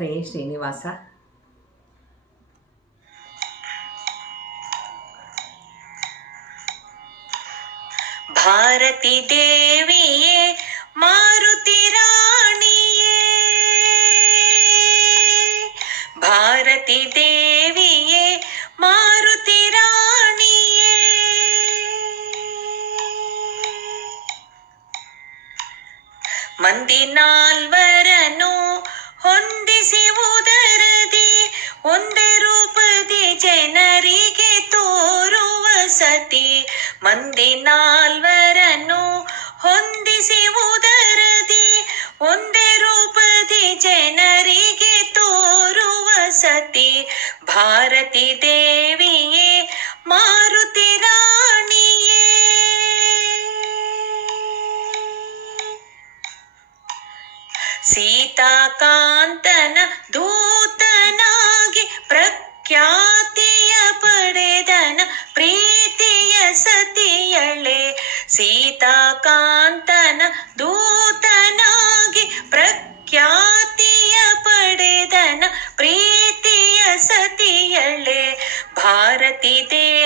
ಹರೇ ಶ್ರೀನಿವಾಸ ಭಾರತಿ ದೇವಿಯೇ ಮಾರುತಿ ರಾಣಿಯೇ ಭಾರತಿ ದೇವಿಯೇ ಮಾರುತಿ ರಾಣಿಯೇ ಮಂದಿ ನಾಲ್ವರನು ಹೊಂದಿಸಿ ಉದರದಿ, ಒಂದೇ ರೂಪದಿ ಜನರಿಗೆ ತೋರುವ ಸತಿ. ಮಂದಿ ನಾಲ್ವರನ್ನು ಹೊಂದಿಸಿ ಉದರದಿ, ಒಂದೇ ರೂಪದಿ ಜನರಿಗೆ ತೋರುವ ಸತಿ. ಭಾರತಿ ದೇವಿಯೇ ಸೀತಾಕಾಂತನ ದೂತನಾಗಿ ಪ್ರಖ್ಯಾತಿಯ ಪಡೆದನ ಪ್ರೀತಿಯ ಸತಿಯಳೆ. ಸೀತಾಕಾಂತನ ದೂತನಾಗಿ ಪ್ರಖ್ಯಾತಿಯ ಪಡೆದನ ಪ್ರೀತಿಯ ಸತಿಯಳೆ. ಭಾರತಿ ದೇವಿಯೇ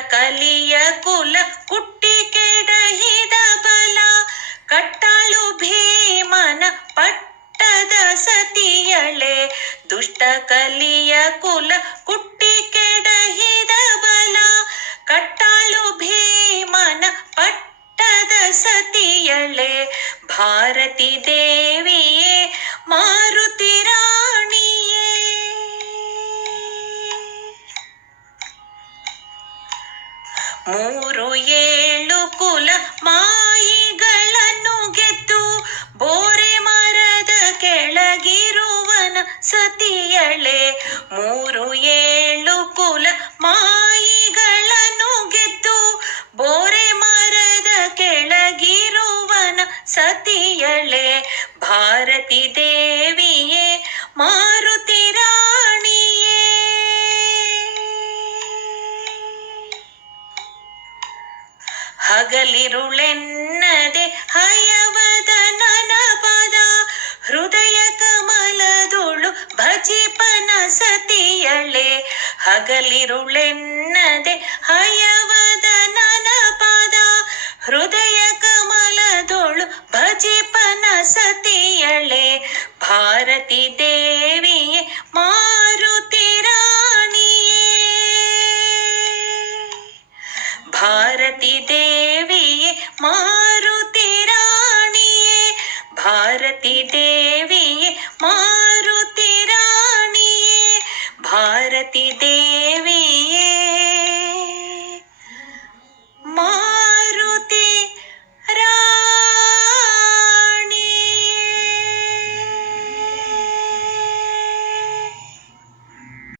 ಕಲಿಯ ಕುಲ ಕುಟ್ಟಿ ಕೆಡಹಿದ ಬಲ, ಕಟ್ಟಾಳು ಭೀಮನ ಪಟ್ಟದ ಸತಿಯಳೆ. ದುಷ್ಟ ಕಲಿಯ ಕುಲ ಕುಟ್ಟಿ ಕೆಡಹಿದ ಬಲ, ಕಟ್ಟಾಳು ಭೀಮನ ಪಟ್ಟದ ಸತಿಯಳೆ. ಭಾರತಿ ದೇವಿಯೇ ಮಾರುತಿ ಮೂರು ಏಳು ಕುಲ ಮಾಯಿಗಳನ್ನು ಗೆದ್ದು ಬೋರೆ ಮರದ ಕೆಳಗಿರುವನ ಸತಿಯಳೆ. ಮೂರು ಏಳು ಕುಲ ಮಾಯಿಗಳನ್ನು ಗೆದ್ದು ಬೋರೆ ಮರದ ಕೆಳಗಿರುವನ ಸತಿಯಳೆ. ಭಾರತಿ ದೇವಿಯೇ ಹಗಲಿರುಳೆನ್ನದೆ ಹಯವದ ನನಪದ ಹೃದಯ ಕಮಲದೊಳು ಭಜಿಪನ ಸತಿಯಳೆ ಹಗಲಿರುಳೆನ್ನದೆ ಹಯವದ ನನಪದ ಹೃದಯ ಭಾರತಿ ದೇವಿಯೇ ಮಾರುತಿ